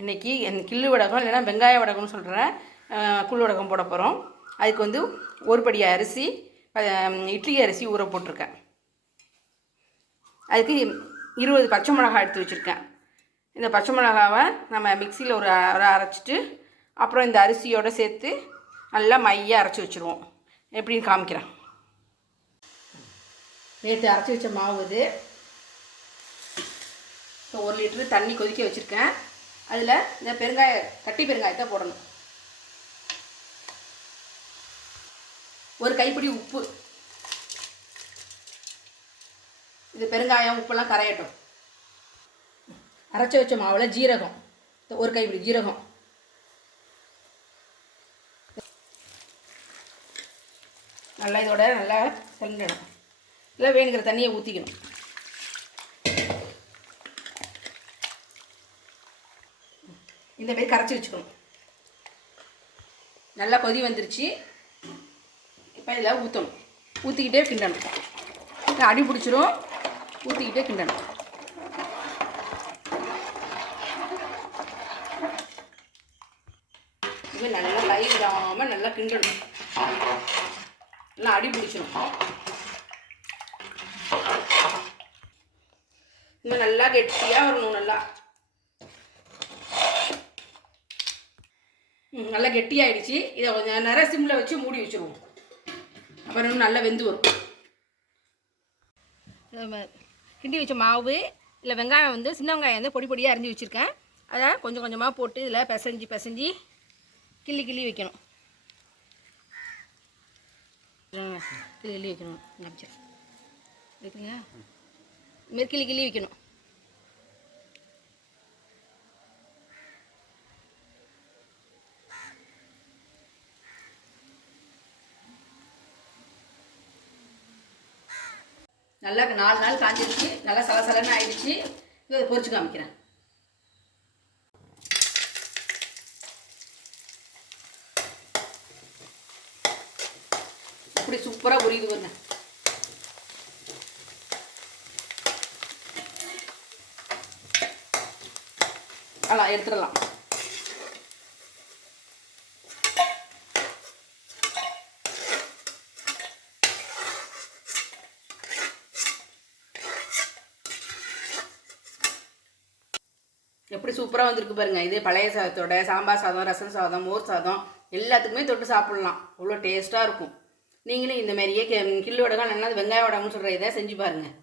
இன்றைக்கி கிள்ளு வடகம் இல்லைன்னா வெங்காய வடகம்னு சொல்கிறேன் கூழ் வடகம் போட போகிறோம். அதுக்கு வந்து ஒரு படி அரிசி இட்லி அரிசி ஊற போட்டிருக்கேன். அதுக்கு 20 பச்சை மிளகாய் எடுத்து வச்சுருக்கேன். இந்த பச்சை மிளகாவை நம்ம மிக்சியில் ஒரு அரைச்சிட்டு அப்புறம் இந்த அரிசியோடு சேர்த்து நல்லா மையாக அரைச்சி வச்சுருவோம். எப்படின்னு காமிக்கிறேன். நேற்று அரைச்சி வச்ச மாவு இது. இப்போ 1 லிட்டரு தண்ணி கொதிக்க வச்சுருக்கேன். அதில் இந்த கட்டி பெருங்காயத்தை போடணும். ஒரு கைப்பிடி உப்பு. இது பெருங்காயம் உப்பெல்லாம் கரையட்டும். அரைச்சி வச்ச மாவில் ஜீரகம், ஒரு கைப்பிடி ஜீரகம், நல்லா இதோட நல்லா கலந்துடணும். இல்லை வேணுங்கிற தண்ணியை ஊற்றிக்கணும். இந்த மாதிரி கரைச்சி வச்சுக்கணும். நல்லா கொதி வந்துருச்சு. இப்போ இதில் ஊற்றணும். ஊற்றிக்கிட்டே கிண்டணும். அடி பிடிச்சிரும். ஊற்றிக்கிட்டே கிண்டணும். இது நல்லா கை விடாமல் நல்லா கிண்டணும். நல்லா அடி பிடிச்சிடும். இன்னும் நல்லா கெட்டியாக வரணும். நல்லா கெட்டியாகிடுச்சு. இதை கொஞ்சம் நேரம் சிம்மில் வச்சு மூடி வச்சுருவோம். அப்புறம் இன்னும் நல்லா வெந்து வரும். கிண்டி வச்ச மாவு இல்லை வெங்காயம் வந்து சின்ன வெங்காயம் வந்து பொடி பொடியாக அரிஞ்சு வச்சுருக்கேன். அதை கொஞ்சம் கொஞ்சமாக போட்டு இதில் பிசைஞ்சு கிள்ளி வைக்கணும். கிள்ளி வைக்கணும். இருக்குங்க. இதுமாரி கிள்ளி வைக்கணும். நல்லா 4 நாள் காஞ்சிருச்சு. நல்லா சலசலன்னு ஆயிடுச்சு. இதை பொரிச்சு காமிக்கிறேன். அப்படி சூப்பராக பொரியுது பாருங்க. அதான் எடுத்துடலாம். எப்படி சூப்பராக வந்திருக்கு பாருங்கள். இது பழைய சாதத்தோட சாம்பார் சாதம், ரசம் சாதம், மோர் சாதம் எல்லாத்துக்குமே தொட்டு சாப்பிட்லாம். அவ்வளோ டேஸ்ட்டாக இருக்கும். நீங்களும் இந்த மாதிரியே கிள்ளு வடகம் இல்லைன்னா வெங்காய வடகம்னு சொல்கிற இதை செஞ்சு பாருங்கள்.